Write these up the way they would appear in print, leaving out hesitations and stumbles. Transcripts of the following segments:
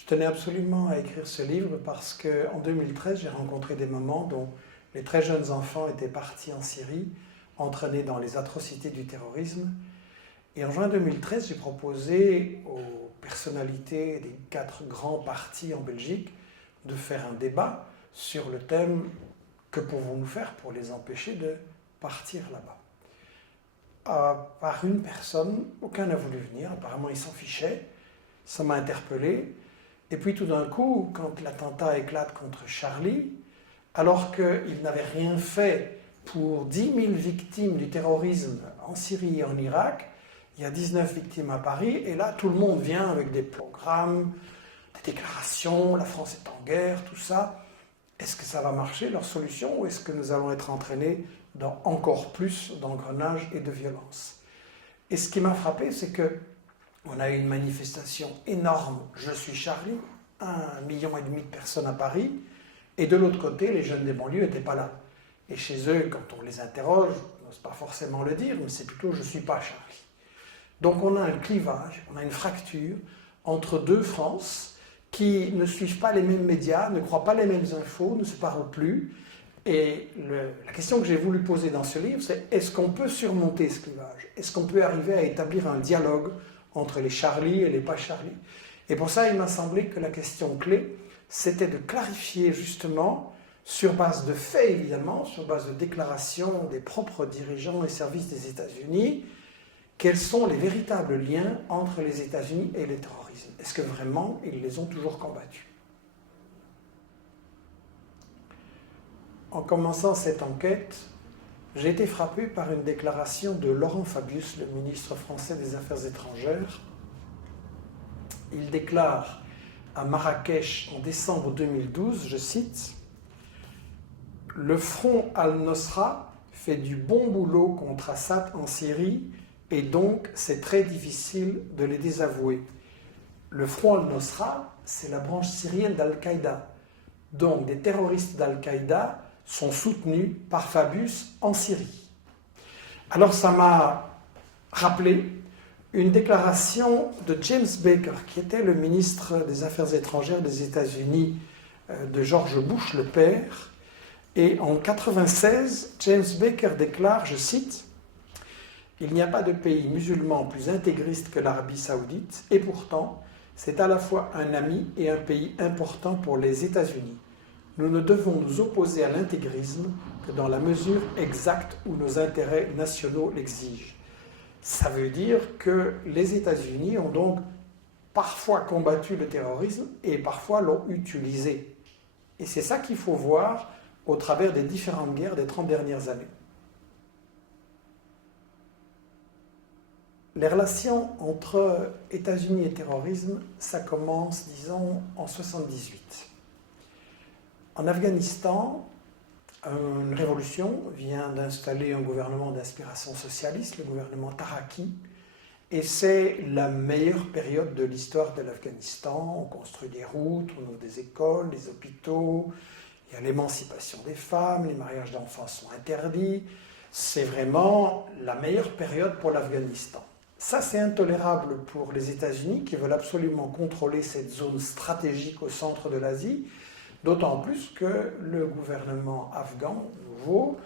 Je tenais absolument à écrire ce livre parce qu'en 2013, j'ai rencontré des mamans dont les très jeunes enfants étaient partis en Syrie, entraînés dans les atrocités du terrorisme. Et en juin 2013, j'ai proposé aux personnalités des 4 grands partis en Belgique de faire un débat sur le thème « Que pouvons-nous faire pour les empêcher de partir là-bas ?» Par une personne, aucun n'a voulu venir, apparemment ils s'en fichaient, ça m'a interpellé. Et puis tout d'un coup, quand l'attentat éclate contre Charlie, alors qu'il n'avait rien fait pour 10 000 victimes du terrorisme en Syrie et en Irak, il y a 19 victimes à Paris, et là tout le monde vient avec des programmes, des déclarations, la France est en guerre, tout ça. Est-ce que ça va marcher, leur solution, ou est-ce que nous allons être entraînés dans encore plus d'engrenages et de violence? Et ce qui m'a frappé, c'est qu'on a eu une manifestation énorme, Je suis Charlie, 1,5 million de personnes à Paris, et de l'autre côté, les jeunes des banlieues n'étaient pas là. Et chez eux, quand on les interroge, on n'ose pas forcément le dire, mais c'est plutôt « je ne suis pas Charlie ». Donc on a un clivage, on a une fracture entre deux France qui ne suivent pas les mêmes médias, ne croient pas les mêmes infos, ne se parlent plus. Et la question que j'ai voulu poser dans ce livre, c'est est-ce qu'on peut surmonter ce clivage? Est-ce qu'on peut arriver à établir un dialogue entre les Charlie et les pas Charlie? Et pour ça, il m'a semblé que la question clé, c'était de clarifier justement, sur base de faits évidemment, sur base de déclarations des propres dirigeants et services des États-Unis, quels sont les véritables liens entre les États-Unis et le terrorisme? Est-ce que vraiment ils les ont toujours combattus? En commençant cette enquête, j'ai été frappé par une déclaration de Laurent Fabius, le ministre français des Affaires étrangères. Il déclare à Marrakech en décembre 2012, je cite, « Le front al-Nosra fait du bon boulot contre Assad en Syrie et donc c'est très difficile de les désavouer. » Le front al-Nosra, c'est la branche syrienne d'Al-Qaïda. Donc des terroristes d'Al-Qaïda sont soutenus par Fabius en Syrie. Alors ça m'a rappelé une déclaration de James Baker, qui était le ministre des Affaires étrangères des États-Unis de George Bush, le père. Et en 1996, James Baker déclare, je cite, « Il n'y a pas de pays musulman plus intégriste que l'Arabie saoudite, et pourtant, c'est à la fois un ami et un pays important pour les États-Unis. Nous ne devons nous opposer à l'intégrisme que dans la mesure exacte où nos intérêts nationaux l'exigent. » Ça veut dire que les États-Unis ont donc parfois combattu le terrorisme et parfois l'ont utilisé. Et c'est ça qu'il faut voir au travers des différentes guerres des 30 dernières années. Les relations entre États-Unis et terrorisme, ça commence, disons, en 1978. En Afghanistan, une révolution vient d'installer un gouvernement d'inspiration socialiste, le gouvernement Taraki, et c'est la meilleure période de l'histoire de l'Afghanistan. On construit des routes, on ouvre des écoles, des hôpitaux, il y a l'émancipation des femmes, les mariages d'enfants sont interdits. C'est vraiment la meilleure période pour l'Afghanistan. Ça, c'est intolérable pour les États-Unis qui veulent absolument contrôler cette zone stratégique au centre de l'Asie, d'autant plus que le gouvernement afghan nouveau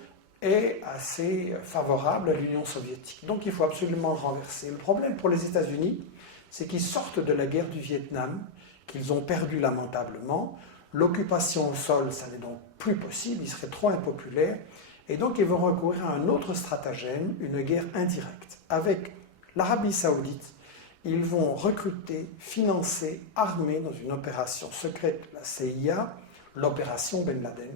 est assez favorable à l'Union soviétique. Donc il faut absolument le renverser. Le problème pour les États-Unis, c'est qu'ils sortent de la guerre du Vietnam, qu'ils ont perdu lamentablement. L'occupation au sol, ça n'est donc plus possible, il serait trop impopulaire. Et donc ils vont recourir à un autre stratagème, une guerre indirecte. Avec l'Arabie saoudite, ils vont recruter, financer, armer dans une opération secrète, la CIA, l'opération Ben Laden.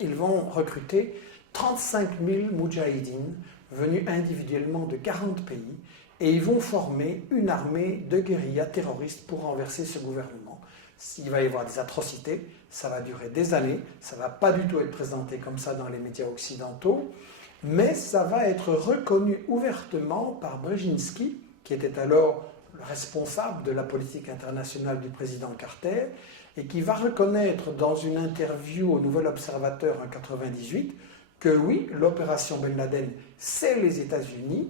Ils vont recruter 35 000 moudjahidines venus individuellement de 40 pays et ils vont former une armée de guérillas terroristes pour renverser ce gouvernement. S'il va y avoir des atrocités, ça va durer des années, ça ne va pas du tout être présenté comme ça dans les médias occidentaux, mais ça va être reconnu ouvertement par Brzezinski, qui était alors le responsable de la politique internationale du président Carter, et qui va reconnaître dans une interview au Nouvel Observateur en 1998 que oui, l'opération Ben Laden, c'est les États-Unis,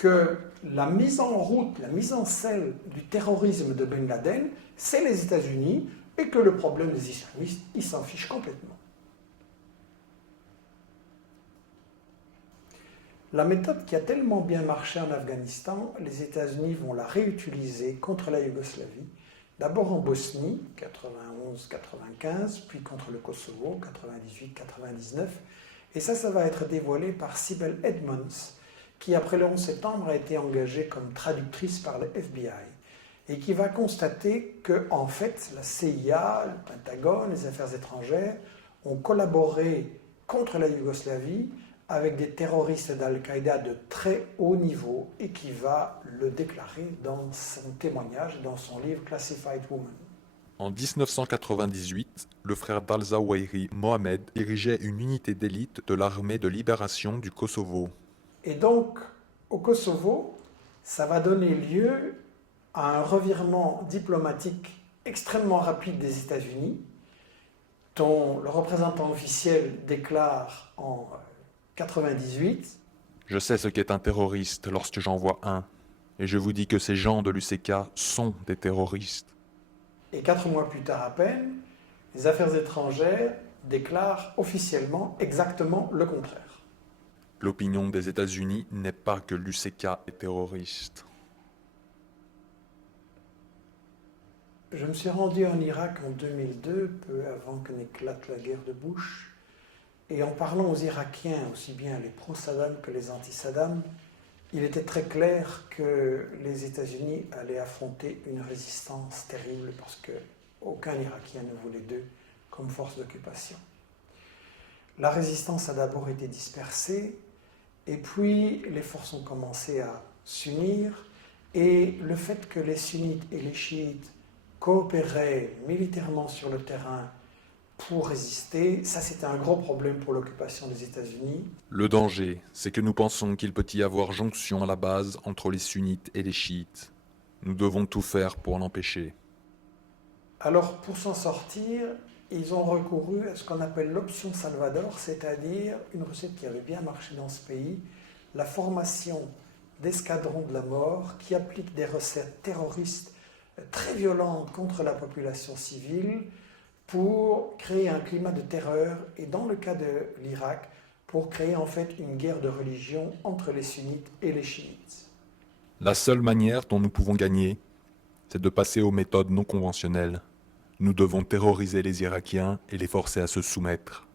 que la mise en route, la mise en selle du terrorisme de Ben Laden, c'est les États-Unis, et que le problème des islamistes, ils s'en fichent complètement. La méthode qui a tellement bien marché en Afghanistan, les États-Unis vont la réutiliser contre la Yougoslavie, d'abord en Bosnie, 91-95, puis contre le Kosovo, 98-99, et ça va être dévoilé par Sibel Edmonds, qui après le 11 septembre a été engagée comme traductrice par le FBI, et qui va constater que, en fait, la CIA, le Pentagone, les affaires étrangères ont collaboré contre la Yougoslavie avec des terroristes d'Al-Qaïda de très haut niveau, et qui va le déclarer dans son témoignage, dans son livre Classified Woman. En 1998, le frère d'Al-Zawahiri, Mohamed, dirigeait une unité d'élite de l'armée de libération du Kosovo. Et donc, au Kosovo, ça va donner lieu à un revirement diplomatique extrêmement rapide des États-Unis, dont le représentant officiel déclare en 1998 « Je sais ce qu'est un terroriste lorsque j'en vois un, et je vous dis que ces gens de l'UCK sont des terroristes. » Et 4 mois plus tard à peine, les affaires étrangères déclarent officiellement exactement le contraire. L'opinion des États-Unis n'est pas que l'UCK est terroriste. Je me suis rendu en Irak en 2002, peu avant que n'éclate la guerre de Bush, et en parlant aux Irakiens, aussi bien les pro-Saddam que les anti-Saddam, il était très clair que les États-Unis allaient affronter une résistance terrible parce qu'aucun Irakien ne voulait d'eux comme force d'occupation. La résistance a d'abord été dispersée, et puis les forces ont commencé à s'unir, et le fait que les sunnites et les chiites coopéraient militairement sur le terrain pour résister, ça c'était un gros problème pour l'occupation des États-Unis. Le danger, c'est que nous pensons qu'il peut y avoir jonction à la base entre les sunnites et les chiites. Nous devons tout faire pour l'empêcher. Alors pour s'en sortir, ils ont recouru à ce qu'on appelle l'option Salvador, c'est-à-dire une recette qui avait bien marché dans ce pays, la formation d'escadrons de la mort qui appliquent des recettes terroristes très violentes contre la population civile pour créer un climat de terreur, et dans le cas de l'Irak, pour créer en fait une guerre de religion entre les sunnites et les chiites. La seule manière dont nous pouvons gagner, c'est de passer aux méthodes non conventionnelles. Nous devons terroriser les Irakiens et les forcer à se soumettre.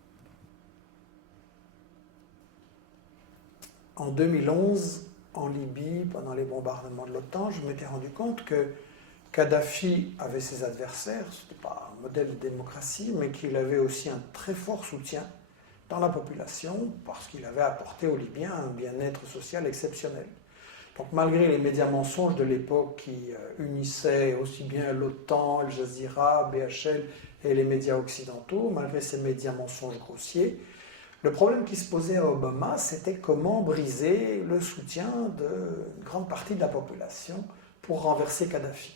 En 2011, en Libye, pendant les bombardements de l'OTAN, je m'étais rendu compte que Kadhafi avait ses adversaires, ce n'était pas un modèle de démocratie, mais qu'il avait aussi un très fort soutien dans la population parce qu'il avait apporté aux Libyens un bien-être social exceptionnel. Donc malgré les médias mensonges de l'époque qui unissaient aussi bien l'OTAN, Al Jazeera, BHL et les médias occidentaux, malgré ces médias mensonges grossiers, le problème qui se posait à Obama, c'était comment briser le soutien d'une grande partie de la population pour renverser Kadhafi.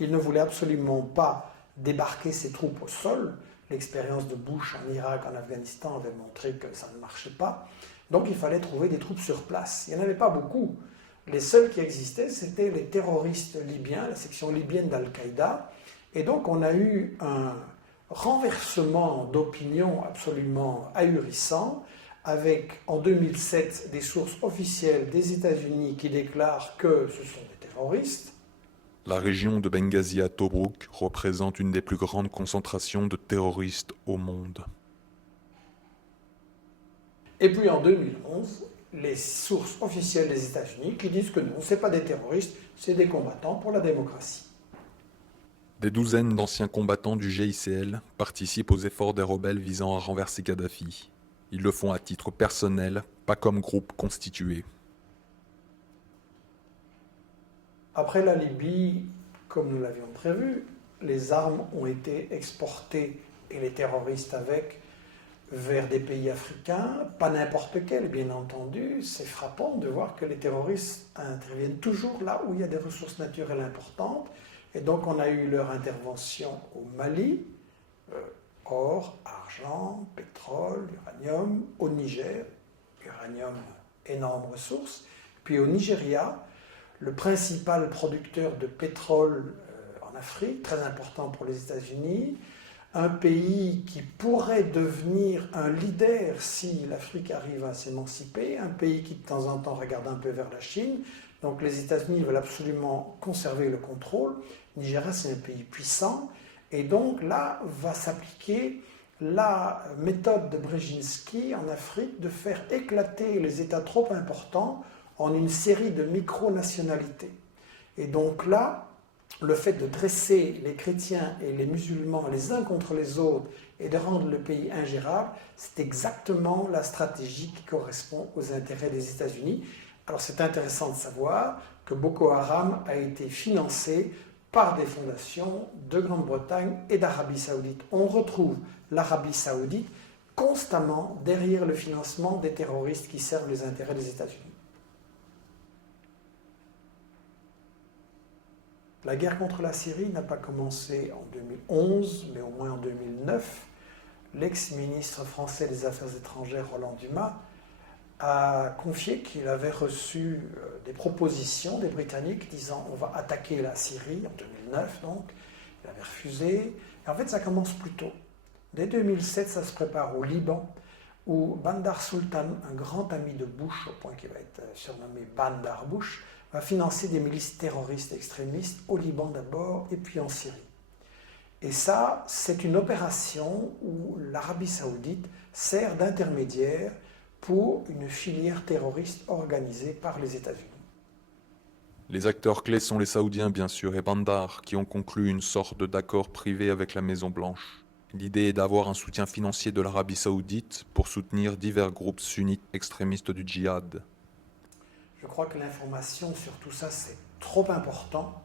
Il ne voulait absolument pas débarquer ses troupes au sol. L'expérience de Bush en Irak, en Afghanistan avait montré que ça ne marchait pas. Donc il fallait trouver des troupes sur place. Il n'y en avait pas beaucoup. Les seuls qui existaient, c'était les terroristes libyens, la section libyenne d'Al-Qaïda. Et donc on a eu un renversement d'opinion absolument ahurissant, avec en 2007 des sources officielles des États-Unis qui déclarent que ce sont des terroristes. La région de Benghazi à Tobrouk représente une des plus grandes concentrations de terroristes au monde. Et puis en 2011, les sources officielles des États-Unis qui disent que non, ce n'est pas des terroristes, c'est des combattants pour la démocratie. Des douzaines d'anciens combattants du GICL participent aux efforts des rebelles visant à renverser Kadhafi. Ils le font à titre personnel, pas comme groupe constitué. Après la Libye, comme nous l'avions prévu, les armes ont été exportées, et les terroristes avec, vers des pays africains, pas n'importe quels bien entendu. C'est frappant de voir que les terroristes interviennent toujours là où il y a des ressources naturelles importantes, et donc on a eu leur intervention au Mali, or, argent, pétrole, uranium, au Niger, uranium, énorme ressource, Puis au Nigeria, le principal producteur de pétrole en Afrique, très important pour les États-Unis, un pays qui pourrait devenir un leader si l'Afrique arrive à s'émanciper, un pays qui de temps en temps regarde un peu vers la Chine. Donc les États-Unis veulent absolument conserver le contrôle. Le Nigeria, c'est un pays puissant. Et donc là va s'appliquer la méthode de Brzezinski en Afrique de faire éclater les États trop importants en une série de micro-nationalités. Et donc là, le fait de dresser les chrétiens et les musulmans les uns contre les autres et de rendre le pays ingérable, c'est exactement la stratégie qui correspond aux intérêts des États-Unis. Alors c'est intéressant de savoir que Boko Haram a été financé par des fondations de Grande-Bretagne et d'Arabie Saoudite. On retrouve l'Arabie Saoudite constamment derrière le financement des terroristes qui servent les intérêts des États-Unis. La guerre contre la Syrie n'a pas commencé en 2011, mais au moins en 2009. L'ex-ministre français des Affaires étrangères, Roland Dumas, a confié qu'il avait reçu des propositions des Britanniques disant on va attaquer la Syrie en 2009, donc il avait refusé. Et en fait, ça commence plus tôt. Dès 2007, ça se prépare au Liban, où Bandar Sultan, un grand ami de Bush, au point qu'il va être surnommé Bandar Bush, va financer des milices terroristes extrémistes au Liban d'abord et puis en Syrie. Et ça, c'est une opération où l'Arabie Saoudite sert d'intermédiaire pour une filière terroriste organisée par les États-Unis. Les acteurs clés sont les Saoudiens bien sûr et Bandar qui ont conclu une sorte d'accord privé avec la Maison-Blanche. L'idée est d'avoir un soutien financier de l'Arabie Saoudite pour soutenir divers groupes sunnites extrémistes du djihad. Je crois que l'information sur tout ça, c'est trop important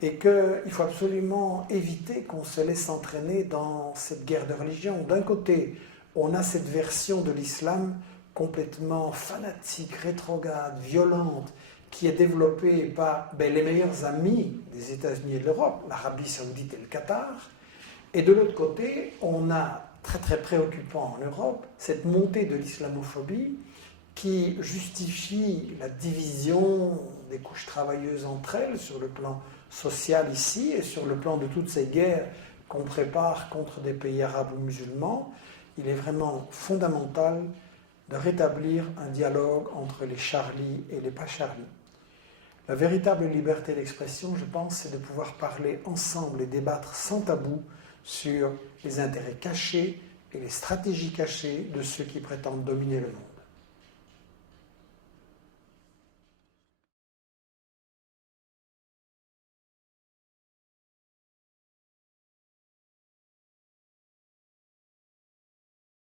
et qu'il faut absolument éviter qu'on se laisse entraîner dans cette guerre de religion. D'un côté, on a cette version de l'islam complètement fanatique, rétrograde, violente, qui est développée par les meilleurs amis des États-Unis et de l'Europe, l'Arabie Saoudite et le Qatar. Et de l'autre côté, on a, très très préoccupant en Europe, cette montée de l'islamophobie qui justifie la division des couches travailleuses entre elles sur le plan social ici et sur le plan de toutes ces guerres qu'on prépare contre des pays arabes ou musulmans. Il est vraiment fondamental de rétablir un dialogue entre les Charlie et les pas Charlie. La véritable liberté d'expression, je pense, c'est de pouvoir parler ensemble et débattre sans tabou sur les intérêts cachés et les stratégies cachées de ceux qui prétendent dominer le monde.